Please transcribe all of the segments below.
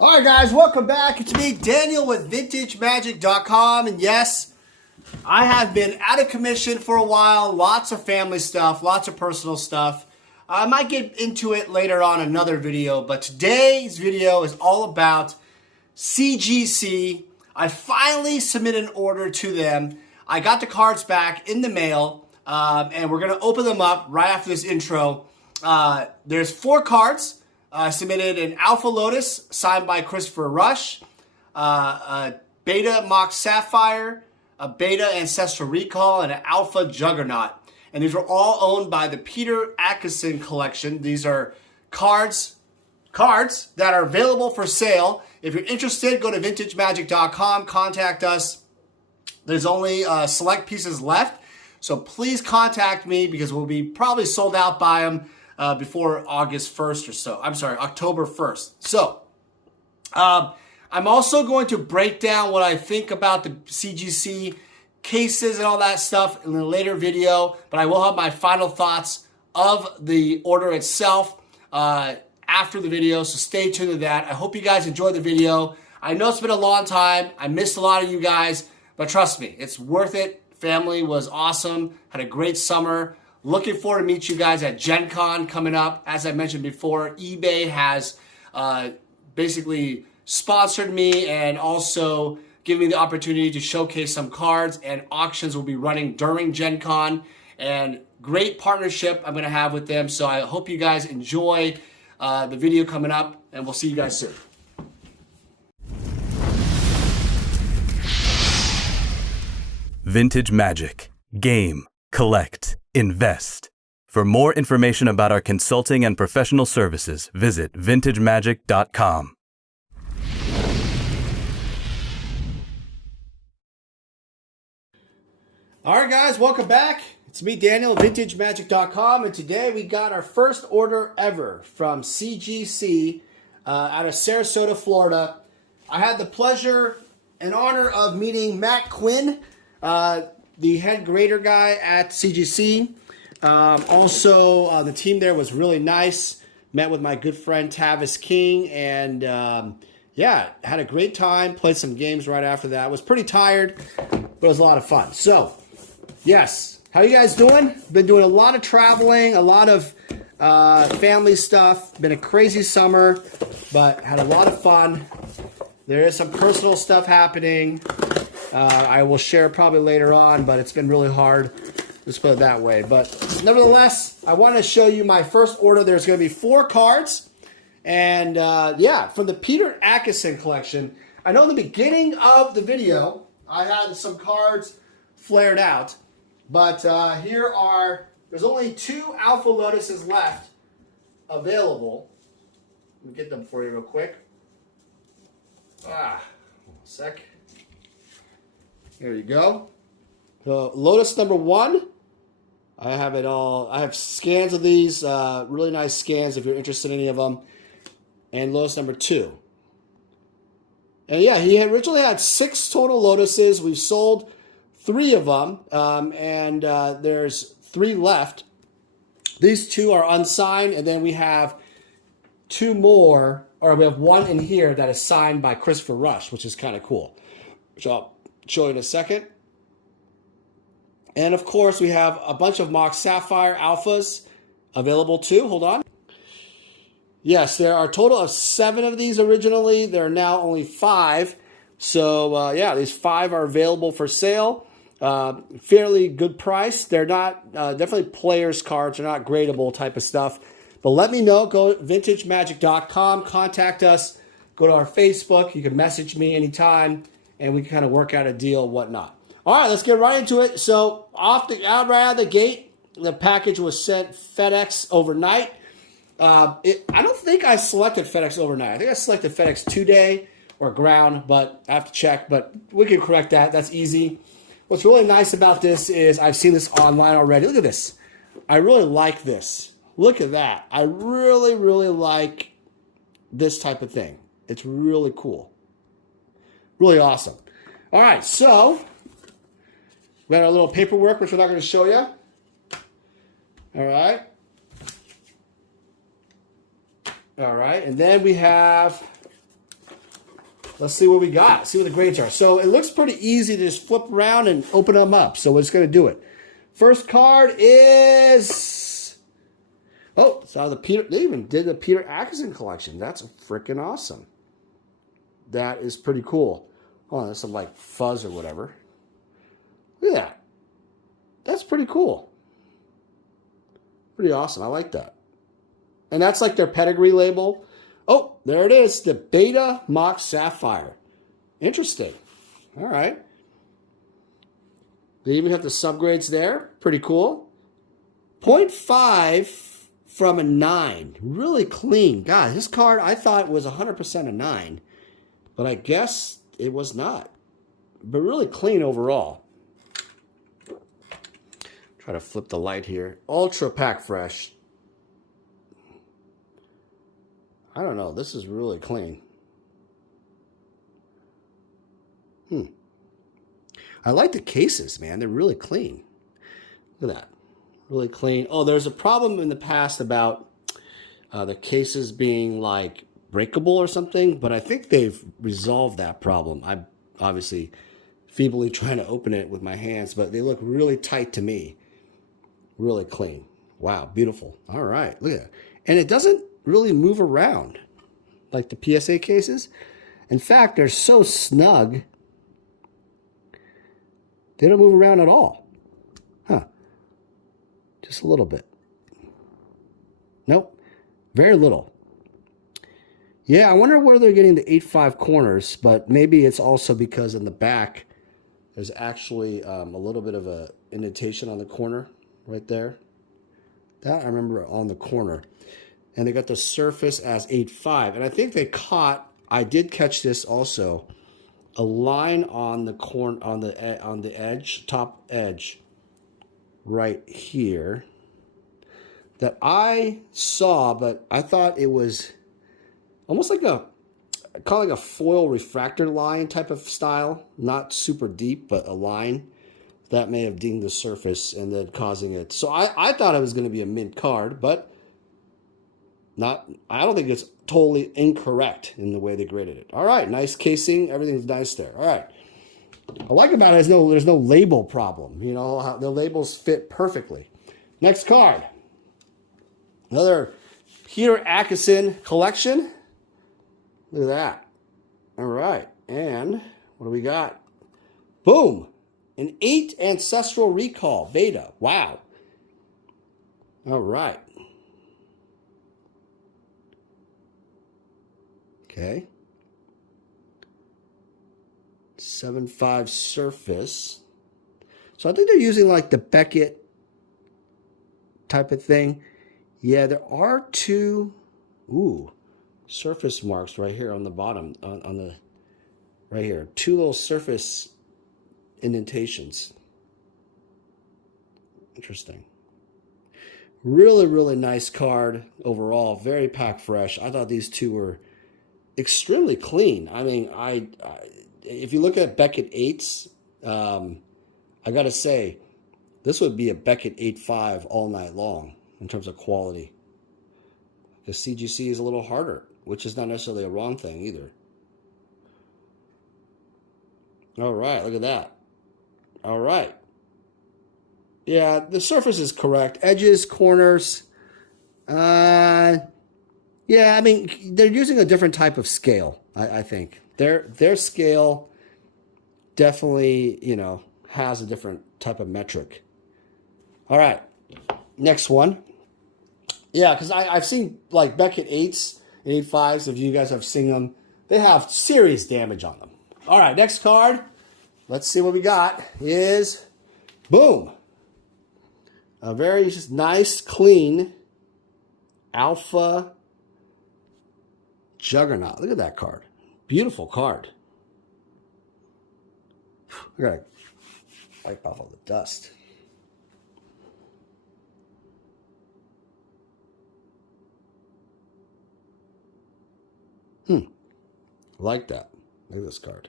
All right, guys, welcome back. It's me, Daniel, with VintageMagic.com. And yes, I have been out of commission for a while. Lots of family stuff, lots of personal stuff. I might get into it later on in another video, but today's video is all about CGC. I finally submitted an order to them. I got the cards back in the mail, and we're going to open them up right after this intro. There's 4 cards. Submitted an Alpha Lotus signed by Christopher Rush, a Beta Mox Sapphire, a Beta Ancestral Recall, and an Alpha Juggernaut. And these were all owned by the Peter Atkinson collection. These are cards that are available for sale. If you're interested, go to VintageMagic.com, contact us. There's only select pieces left, so please contact me because we'll be probably sold out by them before August 1st or so. I'm sorry, October 1st. So, I'm also going to break down what I think about the CGC cases and all that stuff in a later video, but I will have my final thoughts of the order itself after the video, so stay tuned to that. I hope you guys enjoyed the video. I know it's been a long time. I missed a lot of you guys, but trust me, it's worth it. Family was awesome. Had a great summer. Looking forward to meet you guys at Gen Con coming up. As I mentioned before, eBay has basically sponsored me and also given me the opportunity to showcase some cards, and auctions will be running during Gen Con. And great partnership I'm going to have with them. So I hope you guys enjoy the video coming up, and we'll see you guys soon. Vintage Magic. Game. Collect. Invest. For more information about our consulting and professional services, visit VintageMagic.com. All right, guys, welcome back. It's me, Daniel, VintageMagic.com, and today we got our first order ever from CGC out of Sarasota, Florida. I had the pleasure and honor of meeting Matt Quinn, the head grader guy at CGC. Also, the team there was really nice. Met with my good friend Tavis King, and yeah, had a great time. Played some games right after that. Was pretty tired, but it was a lot of fun. So, yes, how you guys doing? Been doing a lot of traveling, a lot of family stuff. Been a crazy summer, but had a lot of fun. There is some personal stuff happening. I will share probably later on, but it's been really hard. Let's put it that way. But nevertheless, I want to show you my first order. There's going to be 4 cards. And yeah, from the Peter Atkinson collection. I know in the beginning of the video, I had some cards flared out. But there's only 2 Alpha Lotuses left available. Let me get them for you real quick. One sec. Here you go. So Lotus number 1. I have it all. I have scans of these. Really nice scans if you're interested in any of them. And Lotus number 2. And yeah, he originally had 6 total Lotuses. We've sold 3 of them. And there's 3 left. These 2 are unsigned. And then we have 2 more. Or we have 1 in here that is signed by Christopher Rush, which is kind of cool. Which I'll show you in a second. And of course, we have a bunch of Mox Sapphire Alphas available too. Hold on. Yes, there are a total of 7 of these originally. There are now only 5. So yeah, these 5 are available for sale. Fairly good price. They're not definitely players cards. They're not gradable type of stuff. But let me know. Go to VintageMagic.com. Contact us. Go to our Facebook. You can message me anytime, and we can kind of work out a deal, whatnot. All right, let's get right into it. So right out of the gate, the package was sent FedEx overnight. I don't think I selected FedEx overnight. I think I selected FedEx 2-day or ground, but I have to check. But we can correct that. That's easy. What's really nice about this is I've seen this online already. Look at this. I really like this. Look at that. I really, really like this type of thing. It's really cool. Really awesome. All right, so we got our little paperwork, which we're not going to show you. All right. All right, and then we have Let's see what we got. See what the grades are. So it looks pretty easy to just flip around and open them up. So we're just going to do it. First card is... Oh, it's out of the Peter... They even did the Peter Atkinson collection. That's freaking awesome. That is pretty cool. Oh, that's some like fuzz or whatever. Look at that. That's pretty cool. Pretty awesome. I like that. And that's like their pedigree label. Oh, there it is. The Beta Mock Sapphire. Interesting. All right. They even have the subgrades there. Pretty cool. 0.5 from a 9. Really clean. God, this card I thought was 100% a 9. But I guess it was not. But really clean overall. Try to flip the light here. Ultra pack fresh. I don't know. This is really clean. I like the cases, man. They're really clean. Look at that. Really clean. Oh, there's a problem in the past about the cases being like breakable or something, but I think they've resolved that problem. I'm obviously feebly trying to open it with my hands, but they look really tight to me. Really clean. Wow, beautiful. All right, look at that. And it doesn't really move around like the PSA cases. In fact, they're so snug, they don't move around at all. Huh. Just a little bit. Nope. Very little. Yeah, I wonder where they're getting the 8.5 corners, but maybe it's also because in the back, there's actually a little bit of a indentation on the corner right there. That I remember on the corner. And they got the surface as 8.5. And I think they caught, I did catch this also, a line on the corner, on the edge, top edge, right here, that I saw, but I thought it was almost like a foil refractor line type of style, not super deep, but a line that may have dinged the surface and then causing it. So I thought it was going to be a mint card, but I don't think it's totally incorrect in the way they graded it. All right, nice casing, everything's nice there. All right. I like about it is there's no label problem. You know, how the labels fit perfectly. Next card. Another Peter Atkinson collection. Look at that. All right. And what do we got? Boom. An 8 Ancestral Recall Beta. Wow. All right. Okay. 7.5 surface. So I think they're using like the Beckett type of thing. Yeah, there are two surface marks right here on the bottom, on the right here. Two little surface indentations. Interesting. Really, really nice card overall. Very pack fresh. I thought these two were extremely clean. I mean, if you look at Beckett 8s, I got to say, this would be a Beckett 8.5 all night long in terms of quality. The CGC is a little harder, which is not necessarily a wrong thing either. All right, look at that. All right. Yeah, the surface is correct. Edges, corners. Yeah, I mean, they're using a different type of scale, I think. Their scale definitely, you know, has a different type of metric. All right, next one. Yeah, because I've seen, like, Beckett 8s and 8.5s, if you guys have seen them. They have serious damage on them. All right, next card. Let's see what we got is, boom. A very just nice, clean Alpha Juggernaut. Look at that card. Beautiful card. I gotta wipe off all the dust. I like that. Look at this card.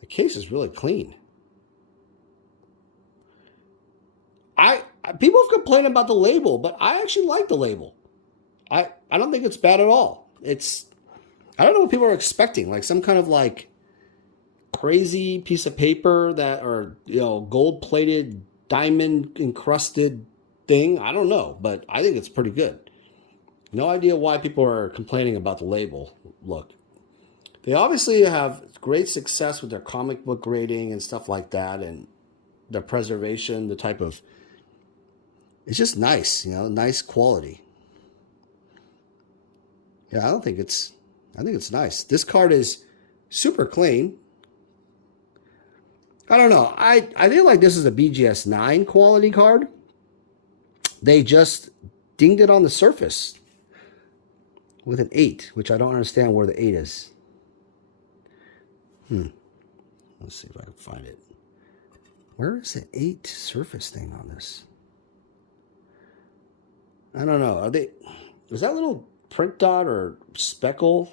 The case is really clean. People have complained about the label, but I actually like the label. I don't think it's bad at all. I don't know what people are expecting, like some kind of like crazy piece of paper that, or, you know, gold-plated, diamond-encrusted thing. I don't know, but I think it's pretty good. No idea why people are complaining about the label look. They obviously have great success with their comic book grading and stuff like that, and their preservation, the type of, it's just nice, you know, nice quality. Yeah, I think it's nice. This card is super clean. I don't know. I feel like this is a BGS 9 quality card. They just dinged it on the surface with an 8, which I don't understand where the 8 is. Let's see if I can find it. Where is the 8 surface thing on this? I don't know. Is that little print dot or speckle?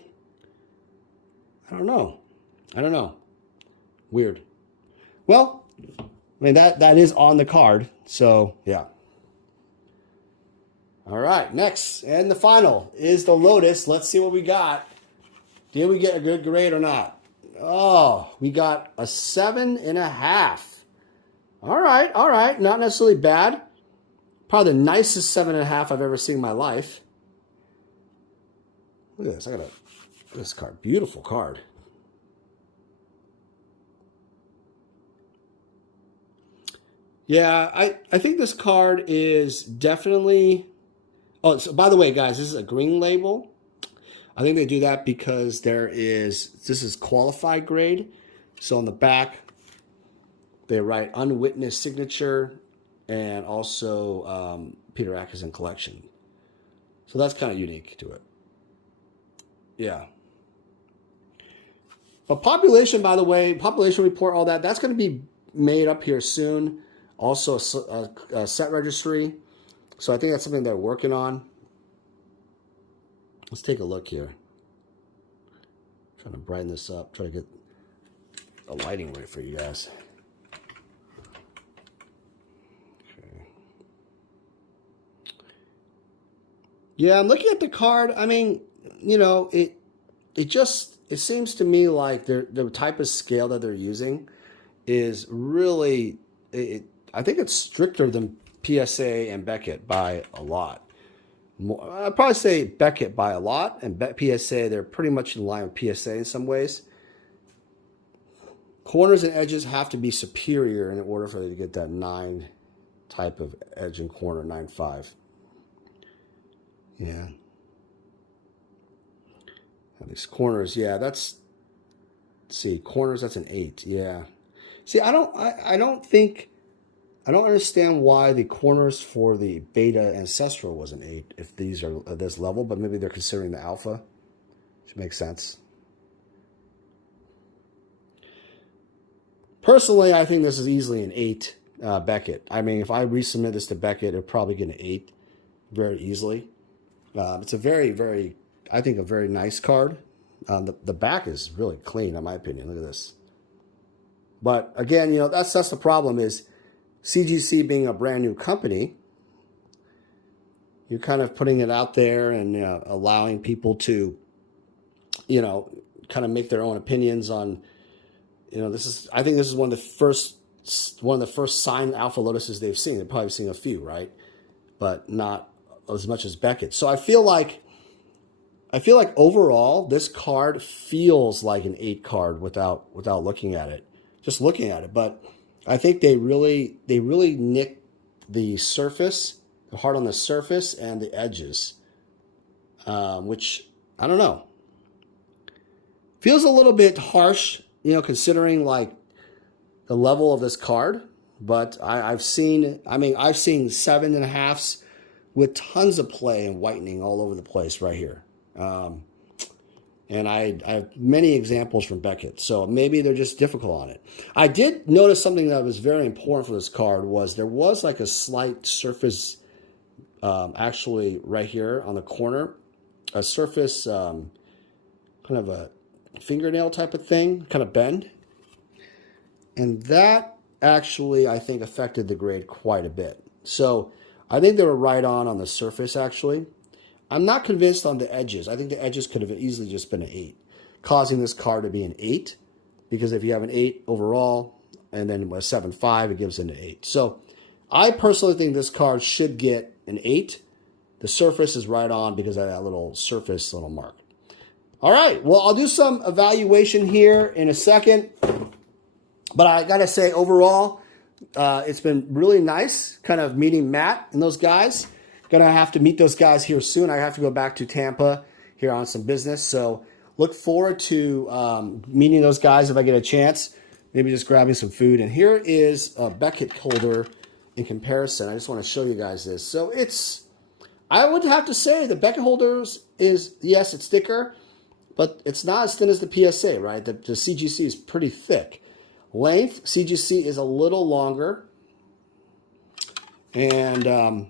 I don't know. Weird. Well, I mean, that is on the card, so yeah. All right, next and the final is the Lotus. Let's see what we got. Did we get a good grade or not? Oh, we got a 7.5. All right, not necessarily bad. Probably the nicest 7.5 I've ever seen in my life. Look at this. I got this card. Beautiful card. Yeah, I think this card is definitely... Oh, so by the way, guys, this is a green label. I think they do that because this is qualified grade. So on the back, they write unwitnessed signature and also Peter Atkinson collection. So that's kind of unique to it. Yeah. But population, by the way, population report, all that, that's going to be made up here soon. Also a set registry. So I think that's something they're working on. Let's take a look here. I'm trying to brighten this up. Try to get the lighting right for you guys. Okay. Yeah, I'm looking at the card. I mean, you know, it seems to me like the type of scale that they're using is really, I think it's stricter than PSA and Beckett by a lot. I'd probably say Beckett by a lot, and PSA, they're pretty much in line with PSA in some ways. Corners and edges have to be superior in order for you to get that 9 type of edge and corner, 9.5. Yeah. And these corners, yeah, let's see, corners, that's an 8, yeah. See, I don't understand why the corners for the beta ancestral was an 8 if these are at this level, but maybe they're considering the alpha, which makes sense. Personally, I think this is easily an 8 Beckett. I mean, if I resubmit this to Beckett, it'll probably get an 8 very easily. It's a very, very, I think, a very nice card. The back is really clean, in my opinion. Look at this. But again, you know, that's the problem is CGC being a brand new company, you're kind of putting it out there and allowing people to, you know, kind of make their own opinions on, you know, I think this is one of the first signed Alpha Lotuses they've seen. They've probably seen a few, right? But not as much as Beckett. So I feel like overall this card feels like an 8 card without looking at it, just looking at it. But I think they really nick the surface, the heart on the surface and the edges, which I don't know. Feels a little bit harsh, you know, considering like the level of this card. But I've seen 7.5s with tons of play and whitening all over the place right here. And I have many examples from Beckett, so maybe they're just difficult on it. I did notice something that was very important for this card was there was like a slight surface, actually right here on the corner, a surface, kind of a fingernail type of thing, kind of bend. And that actually, I think, affected the grade quite a bit. So I think they were right on the surface, actually. I'm not convinced on the edges. I think the edges could have easily just been an 8, causing this card to be an 8, because if you have an 8 overall and then a 7-5, it gives it an 8. So I personally think this card should get an 8. The surface is right on because of that little surface little mark. All right, well, I'll do some evaluation here in a second. But I got to say, overall, it's been really nice kind of meeting Matt and those guys. Going to have to meet those guys here soon. I have to go back to Tampa here on some business. So look forward to meeting those guys if I get a chance. Maybe just grabbing some food. And here is a Beckett holder in comparison. I just want to show you guys this. So I would have to say the Beckett holders is, yes, it's thicker, but it's not as thin as the PSA, right? The CGC is pretty thick. Length, CGC is a little longer. And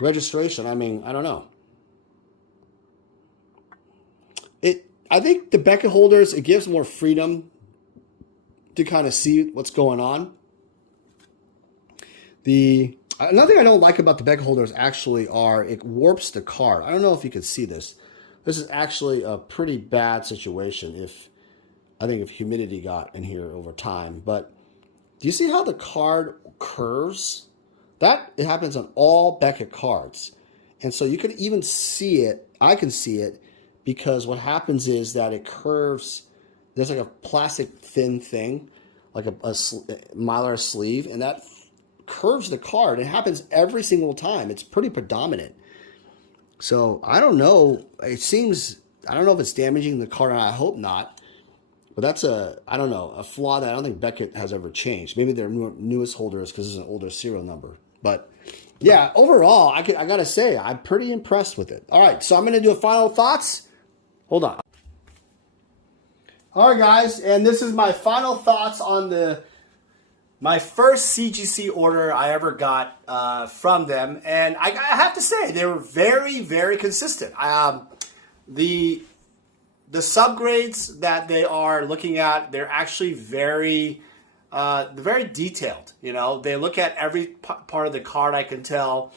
registration, I mean, I don't know. I think the Beckett holders, it gives more freedom to kind of see what's going on. Another thing I don't like about the Beckett holders actually are it warps the card. I don't know if you can see this. This is actually a pretty bad situation if humidity got in here over time. But do you see how the card curves? It happens on all Beckett cards. And so you can even see it. I can see it because what happens is that it curves. There's like a plastic thin thing, like a mylar sleeve, and that curves the card. It happens every single time. It's pretty predominant. So I don't know. I don't know if it's damaging the card. I hope not. But that's a flaw that I don't think Beckett has ever changed. Maybe they're newest holders because it's an older serial number. But yeah, overall, I got to say, I'm pretty impressed with it. All right, so I'm going to do a final thoughts. Hold on. All right, guys, and this is my final thoughts on my first CGC order I ever got from them. And I have to say, they were very, very consistent. The subgrades that they are looking at, they're actually very detailed. You know, they look at every part of the card, I can tell.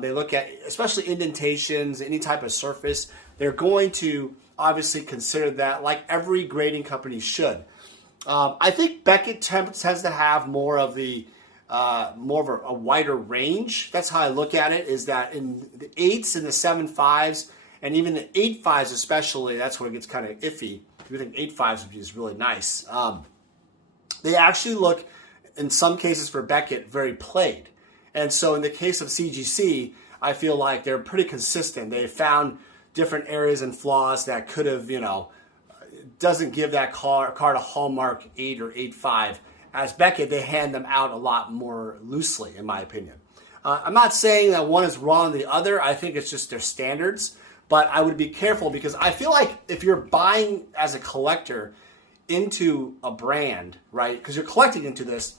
They look at, especially indentations, any type of surface. They're going to obviously consider that, like every grading company should. I think Beckett tends to have more of a wider range. That's how I look at it, is that in the 8s and the 7.5s, and even the 8.5s especially, that's where it gets kind of iffy. We think 8.5s would be just really nice. They actually look, in some cases for Beckett, very played. And so in the case of CGC, I feel like they're pretty consistent. They found different areas and flaws that could have, doesn't give that card a hallmark 8 or 8.5. As Beckett, they hand them out a lot more loosely, in my opinion. I'm not saying that one is wrong than the other. I think it's just their standards. But I would be careful because I feel like if you're buying as a collector into a brand, right, because you're collecting into this,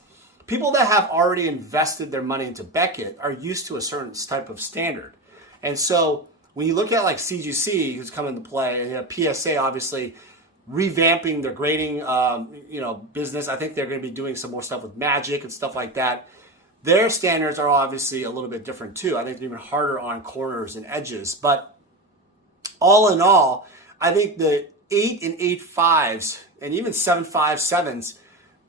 people that have already invested their money into Beckett are used to a certain type of standard. And so when you look at like CGC, who's come into play, and you have PSA obviously revamping their grading business. I think they're going to be doing some more stuff with Magic and stuff like that. Their standards are obviously a little bit different too. I think they're even harder on corners and edges. But all in all, I think the 8 and 8.5s and even 7.5, 7s,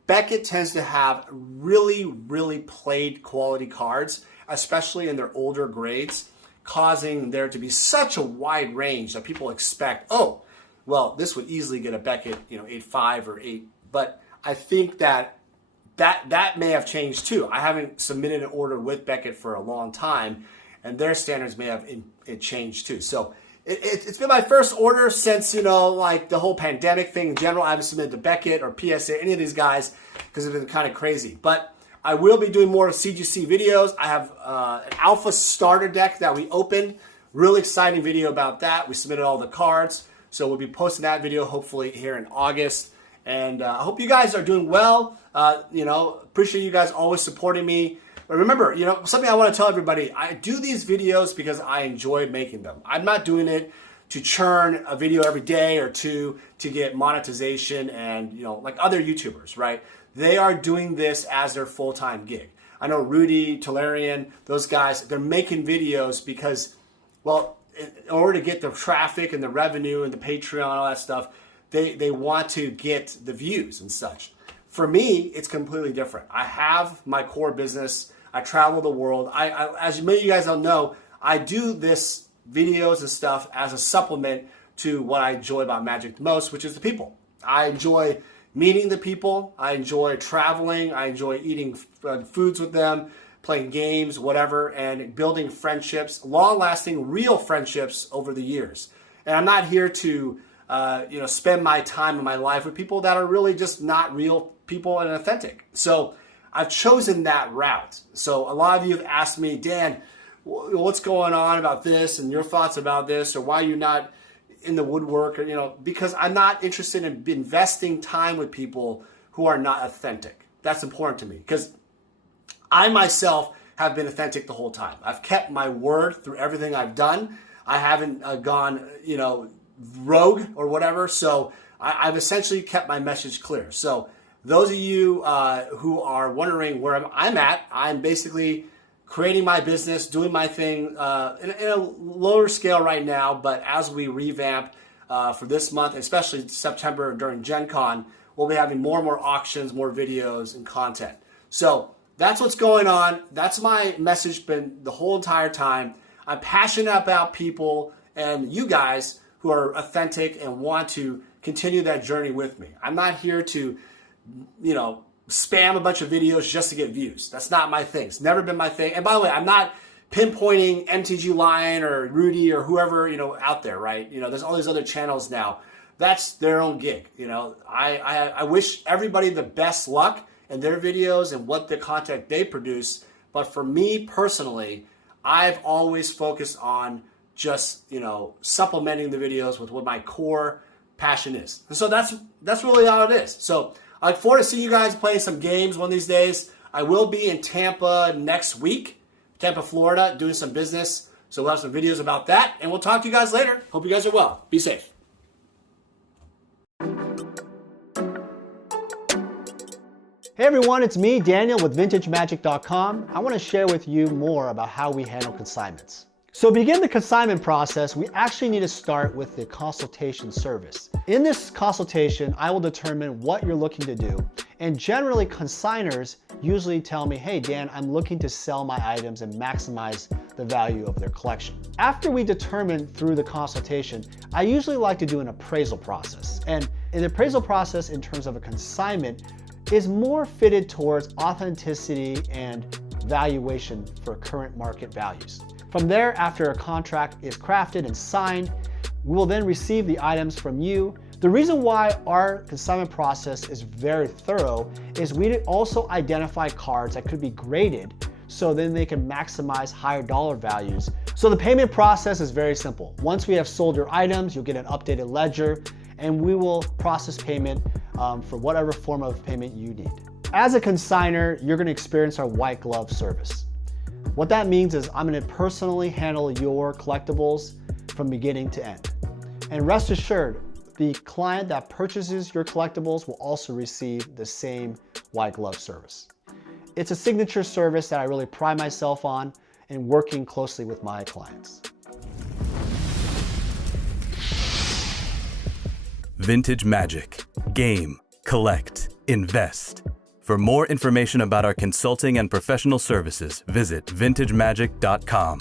Beckett tends to have really, really played quality cards, especially in their older grades, causing there to be such a wide range that people expect, oh, well, this would easily get a Beckett, 8.5 or 8. But I think that may have changed too. I haven't submitted an order with Beckett for a long time, and their standards may have changed too. So it's been my first order since, like the whole pandemic thing in general. I haven't submitted to Beckett or PSA, any of these guys, because it's been kind of crazy. But I will be doing more CGC videos. I have an alpha starter deck that we opened. Really exciting video about that. We submitted all the cards. So we'll be posting that video hopefully here in August. And I hope you guys are doing well. Appreciate you guys always supporting me. But remember, something I want to tell everybody, I do these videos because I enjoy making them. I'm not doing it to churn a video every day or two to get monetization and, like other YouTubers, right? They are doing this as their full-time gig. I know Rudy, Tolarian, those guys, they're making videos because Well, in order to get the traffic and the revenue and the Patreon and all that stuff, they want to get the views and such. For me, it's completely different. I have my core business. I travel the world. As many of you guys don't know, I do this videos and stuff as a supplement to what I enjoy about Magic the most, which is the people. I enjoy meeting the people. I enjoy traveling. I enjoy eating foods with them, playing games, whatever, and building friendships, long-lasting, real friendships over the years. And I'm not here to spend my time and my life with people that are really just not real people and authentic. So I've chosen that route. So a lot of you have asked me, Dan, what's going on about this and your thoughts about this, or why you're not in the woodwork, or, because I'm not interested in investing time with people who are not authentic. That's important to me because I myself have been authentic the whole time. I've kept my word through everything I've done. I haven't gone, rogue or whatever. So I've essentially kept my message clear. So those of you who are wondering where I'm at, I'm basically creating my business, doing my thing in a lower scale right now. But as we revamp for this month, especially September during Gen Con, we'll be having more and more auctions, more videos and content. So that's what's going on. That's my message been the whole entire time. I'm passionate about people and you guys who are authentic and want to continue that journey with me. I'm not here to, spam a bunch of videos just to get views. That's not my thing. It's never been my thing. And by the way, I'm not pinpointing MTG Lion or Rudy or whoever, out there, right? There's all these other channels now. That's their own gig. I wish everybody the best luck in their videos and what the content they produce. But for me personally, I've always focused on just, supplementing the videos with what my core passion is. And so that's really all it is. So I look forward to seeing you guys playing some games one of these days. I will be in Tampa next week, Tampa, Florida, doing some business. So we'll have some videos about that, and we'll talk to you guys later. Hope you guys are well. Be safe. Hey everyone, it's me, Daniel with VintageMagic.com. I want to share with you more about how we handle consignments. So to begin the consignment process, we actually need to start with the consultation service. In this consultation, I will determine what you're looking to do. And generally, consigners usually tell me, hey Dan, I'm looking to sell my items and maximize the value of their collection. After we determine through the consultation, I usually like to do an appraisal process. And an appraisal process in terms of a consignment is more fitted towards authenticity and valuation for current market values. From there, after a contract is crafted and signed, we will then receive the items from you. The reason why our consignment process is very thorough is we also identify cards that could be graded so then they can maximize higher dollar values. So the payment process is very simple. Once we have sold your items, you'll get an updated ledger and we will process payment for whatever form of payment you need. As a consignor, you're gonna experience our white glove service. What that means is I'm gonna personally handle your collectibles from beginning to end. And rest assured, the client that purchases your collectibles will also receive the same white glove service. It's a signature service that I really pride myself on in working closely with my clients. Vintage Magic. Game, collect, invest. For more information about our consulting and professional services, visit vintagemagic.com.